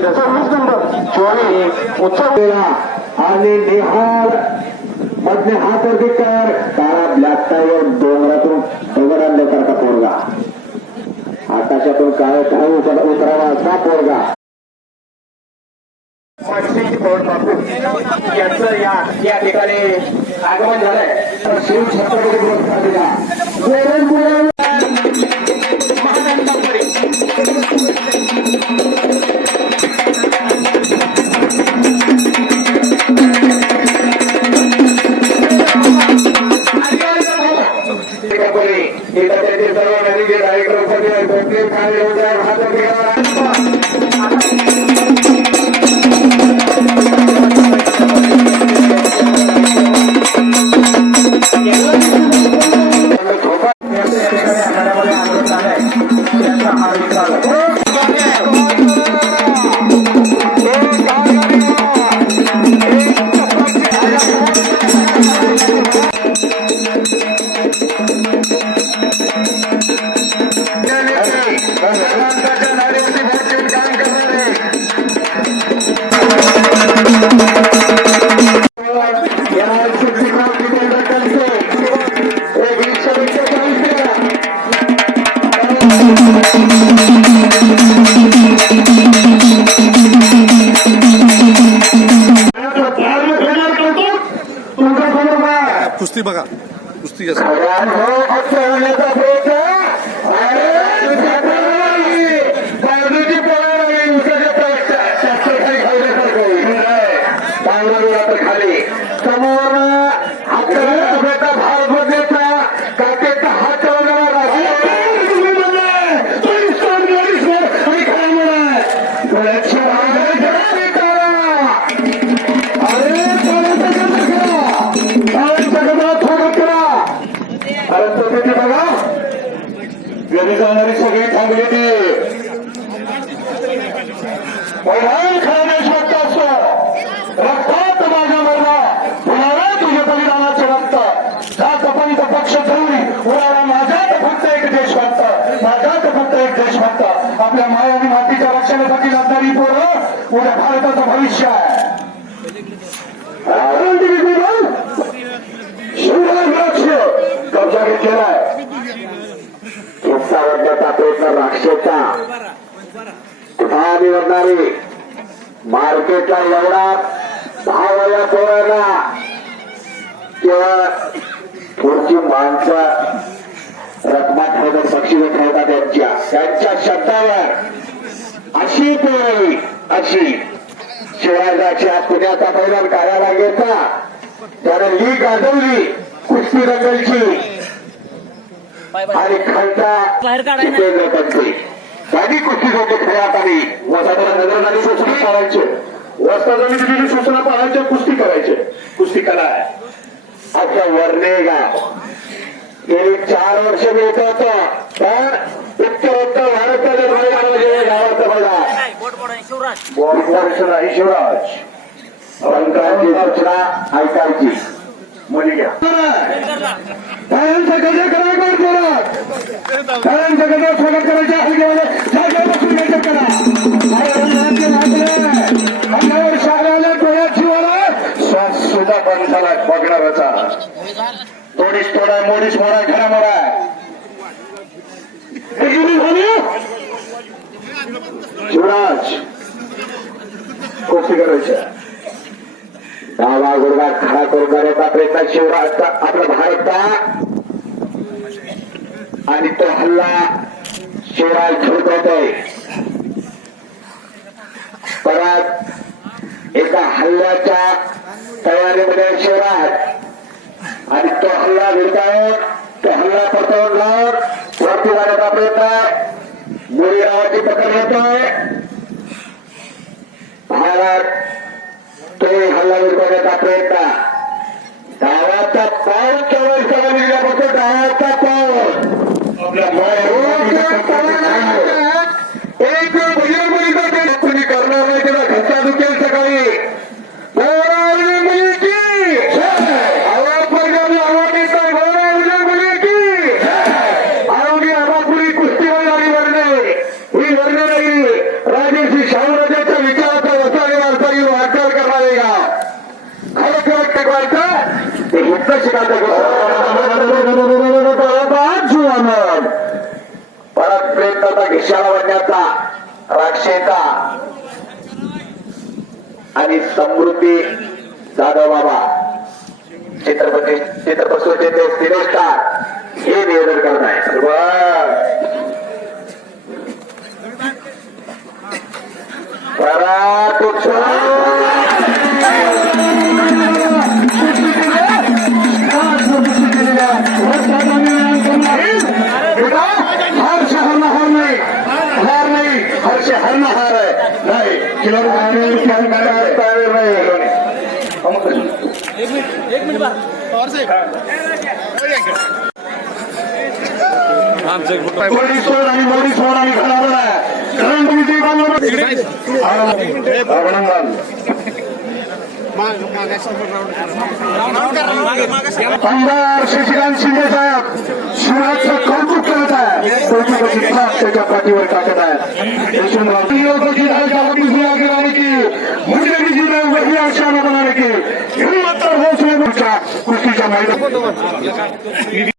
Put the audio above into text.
सव्वीस नंबर. चोवीस उत्सव. आणि हात डोंगरातून दगड आणल्यासारखा पोरगा. आकाशातून काय काय उतरावा असा पोरगा. यांचं या या ठिकाणी आगमन झालंय. तर शिव छत्रपती पुरस्कार दिला. कुस्ती घरी जाणारी सगळी थांबली ती. वैराण असतो. रक्तात माझ्या मरणा पुन्हा तुझ्या रक्त. पक्ष ठेवली. उराला माझ्यात फक्त एक देशभक्त माझ्यात फक्त एक देशभक्त आपल्या माय आणि मातीच्या रक्षणासाठी लागणारी पोरं उद्या भारताचं भविष्य आहे. निवडणारी मार्केटला एवढा भाव या पोराला किंवा पुढची माणसं रकमा ठेवतात बक्षिसं ठेवतात त्यांच्या त्यांच्या शब्दावर अशी पोळी अशी. शिवाजीच्या पुण्याचा मैदान काढायला घेतला त्याने ली गाजवली कुस्ती दंगलची आणि काढायला. जितेंद्र पंचे गाडी कुस्ती होते खेळात आणि वसाला नजर सूचना पाळायचे. वस्ताला दिलेली सूचना पाळायच्या कुस्ती करायचे. कुस्ती करा आता वर्णेगा गेली चार वर्ष मिळत होत पण उत्तर उत्तर भारताच्या मैदानामध्ये गावाचं बोट शिवराज. बोर्ड नाही शिवराज. पंचायतची सूचना ऐकायची. मुली घ्या टाळ्यांचा गजर करा कोण जोरात टाळ्यांचा गजर स्वागत करायच्या हलगीमध्ये जागेवर बसून गजर करा अरे रंगाचे नाचले अंगावर शाळेला डोळ्यात शिवाला श्वास सुद्धा बंद झाला बघणाराचा तोडीस तोडा मोडीस मोडा घरा मोडा हे गेली झाली शिवराज कुस्ती करायच्या डावा गुडघा खडा करून जाण्याचा प्रयत्न शिवराजचा आपला भारतचा आणि तो हल्ला शिवराज झुडकवतोय परत एका हल्ल्याच्या तयारीमध्ये शिवराज. आणि तो हल्ला भिडतावून तो हल्ला परतवून लावून वरती जाण्याचा प्रयत्न मुली गावाची पकड येतोय নেতা দাওয়াতটা পাওয়ার চলে সবাই নিরাপত্তা দাওয়াতটা পাওয়ার। এই যে परत प्रयत्नाचा घिशाला वाढण्याचा राक्षेचा आणि समृद्धी जाधव बाबा. चित्रपती चित्रपसृष्टीचे सिनेस्टार हे नियोजन करत आहे. आमदार शशिकांत शिंदे साहेब शिवराजचं कौतुक करत आहे कौतुकाची थाप त्याच्या पाठीवर टाकत आहे जीना वही आशाना बनाने की हिम्मत और हौसले कुस्तीच्या मैदान